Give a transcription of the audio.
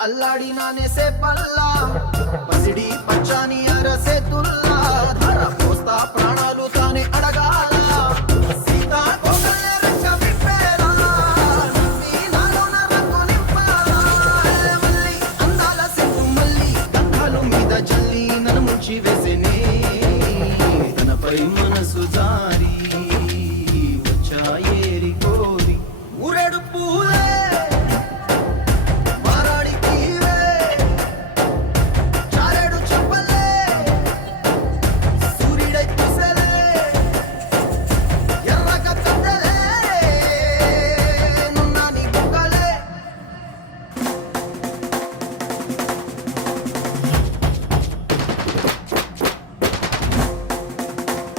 అల్లాడినానేసే పల్లా పసిడి పచ్చాని అరసే తుల్లా ధర పోస్తా ప్రాణాలు తానే అడగాల సీతా కోకల రెక్క విప్పేలా నవ్వి నాలోన రంగు నింపాలా మళ్ళీ అందాల సిగ్గు మళ్ళీ గంధాలు మీద జల్లి నన్ను ముంచి వేసేనే తనపై మనసు జారి